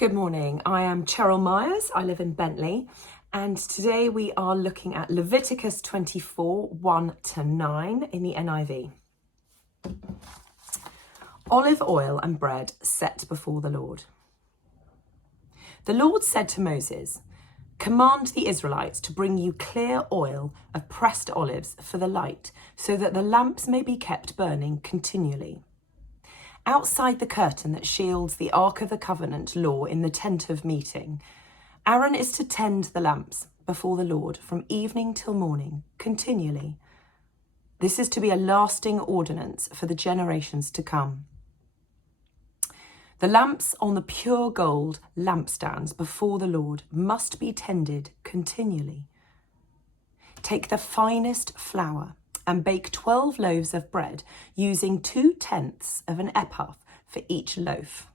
Good morning, I am Cheryl Myers, I live in Bentley, and today we are looking at Leviticus 24, 1-9 in the NIV. Olive oil and bread set before the Lord. The Lord said to Moses, "Command the Israelites to bring you clear oil of pressed olives for the light, so that the lamps may be kept burning continually. Outside the curtain that shields the Ark of the Covenant law in the tent of meeting, Aaron is to tend the lamps before the Lord from evening till morning, continually. This is to be a lasting ordinance for the generations to come. The lamps on the pure gold lampstands before the Lord must be tended continually. Take the finest flour and bake 12 loaves of bread using 2/10 of an ephah for each loaf.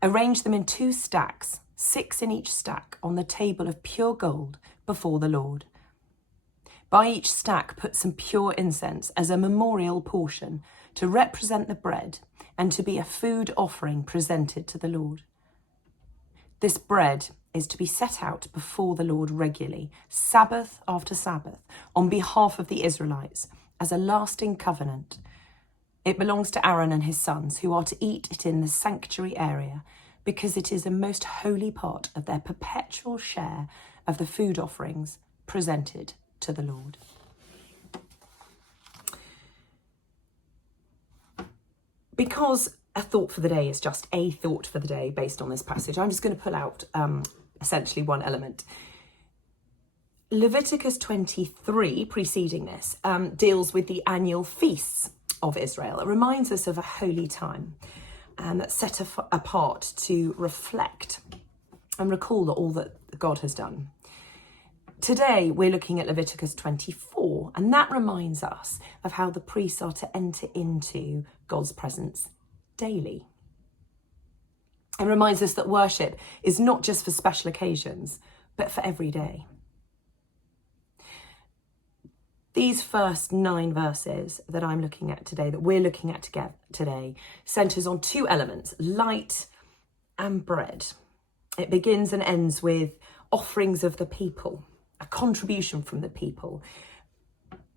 Arrange them in 2 stacks, 6 in each stack, on the table of pure gold before the Lord. By each stack put some pure incense as a memorial portion to represent the bread and to be a food offering presented to the Lord. This bread is to be set out before the Lord regularly, Sabbath after Sabbath, on behalf of the Israelites, as a lasting covenant. It belongs to Aaron and his sons, who are to eat it in the sanctuary area, because it is a most holy part of their perpetual share of the food offerings presented to the Lord." Because a thought for the day is just a thought for the day based on this passage, I'm just going to pull out essentially one element. Leviticus 23, preceding this, deals with the annual feasts of Israel. It reminds us of a holy time that's set apart to reflect and recall all that God has done. Today, we're looking at Leviticus 24, and that reminds us of how the priests are to enter into God's presence daily. It reminds us that worship is not just for special occasions, but for every day. These first 9 verses that I'm looking at today, that we're looking at together today, centers on 2 elements, light and bread. It begins and ends with offerings of the people, a contribution from the people,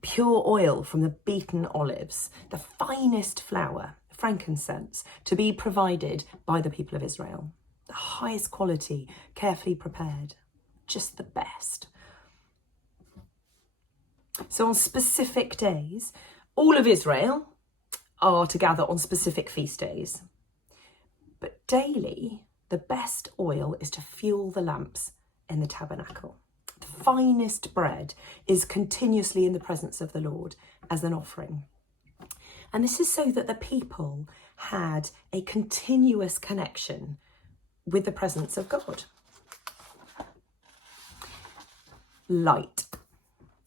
pure oil from the beaten olives, the finest flour, frankincense, to be provided by the people of Israel. The highest quality, carefully prepared, just the best. So on specific days, all of Israel are to gather on specific feast days. But daily, the best oil is to fuel the lamps in the tabernacle. The finest bread is continuously in the presence of the Lord as an offering. And this is so that the people had a continuous connection with the presence of God. Light.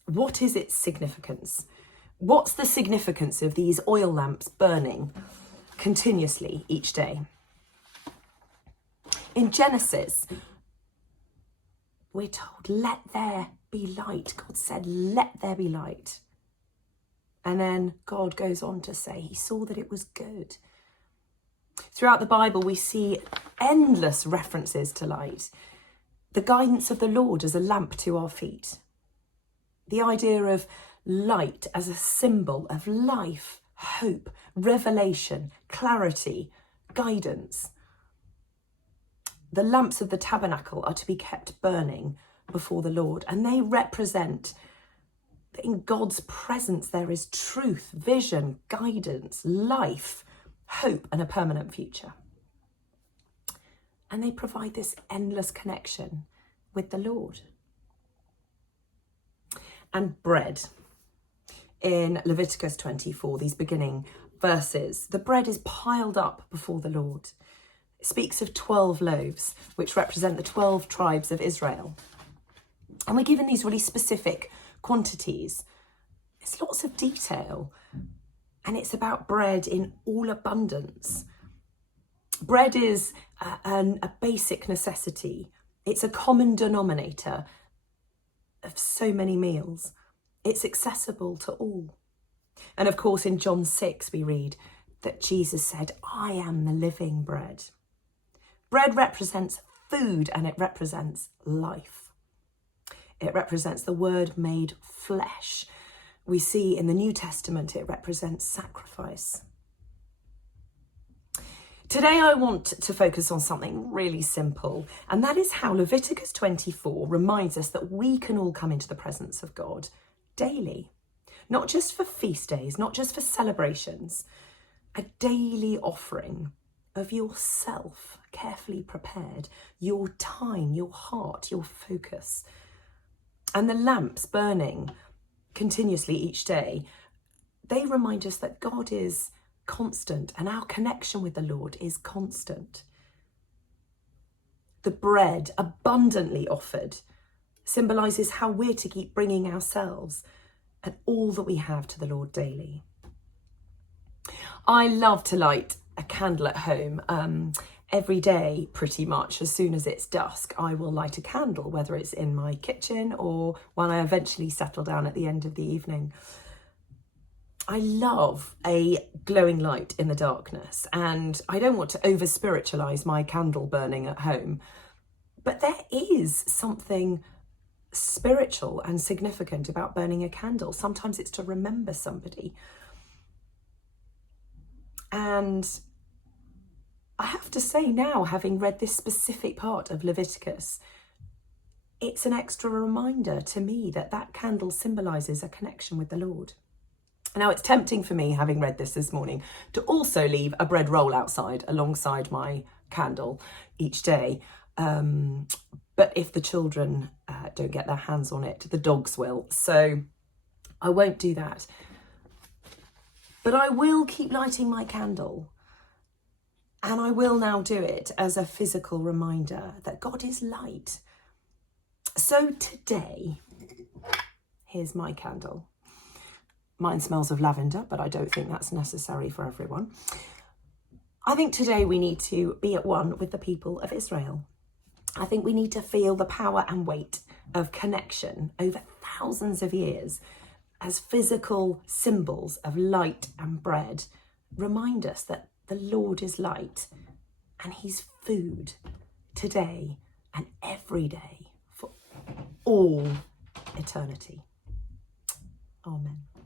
What is its significance? What's the significance of these oil lamps burning continuously each day? In Genesis, we're told, "Let there be light." God said, "Let there be light." And then God goes on to say he saw that it was good. Throughout the Bible, we see endless references to light. The guidance of the Lord as a lamp to our feet. The idea of light as a symbol of life, hope, revelation, clarity, guidance. The lamps of the tabernacle are to be kept burning before the Lord, and they represent that in God's presence there is truth, vision, guidance, life, hope, and a permanent future. And they provide this endless connection with the Lord. And bread. In Leviticus 24, these beginning verses, the bread is piled up before the Lord. It speaks of 12 loaves, which represent the 12 tribes of Israel. And we're given these really specific quantities. There's lots of detail, and it's about bread in all abundance. Bread is a basic necessity. It's a common denominator of so many meals. It's accessible to all. And of course, in John 6, we read that Jesus said, "I am the living bread." Bread represents food and it represents life. It represents the word made flesh. We see in the New Testament it represents sacrifice. Today I want to focus on something really simple, and that is how Leviticus 24 reminds us that we can all come into the presence of God daily. Not just for feast days, not just for celebrations, a daily offering of yourself, carefully prepared, your time, your heart, your focus. And the lamps burning continuously each day, they remind us that God is constant and our connection with the Lord is constant. The bread abundantly offered symbolises how we're to keep bringing ourselves and all that we have to the Lord daily. I love to light a candle at home. Every day, pretty much, as soon as it's dusk, I will light a candle, whether it's in my kitchen or when I eventually settle down at the end of the evening. I love a glowing light in the darkness, and I don't want to over-spiritualise my candle burning at home, but there is something spiritual and significant about burning a candle. Sometimes it's to remember somebody. And I have to say now, having read this specific part of Leviticus, it's an extra reminder to me that that candle symbolises a connection with the Lord. Now, it's tempting for me, having read this morning, to also leave a bread roll outside alongside my candle each day. But if the children don't get their hands on it, the dogs will. So I won't do that. But I will keep lighting my candle. And I will now do it as a physical reminder that God is light. So today, here's my candle. Mine smells of lavender, but I don't think that's necessary for everyone. I think today we need to be at one with the people of Israel. I think we need to feel the power and weight of connection over thousands of years as physical symbols of light and bread remind us that the Lord is light and he's food today and every day for all eternity. Amen.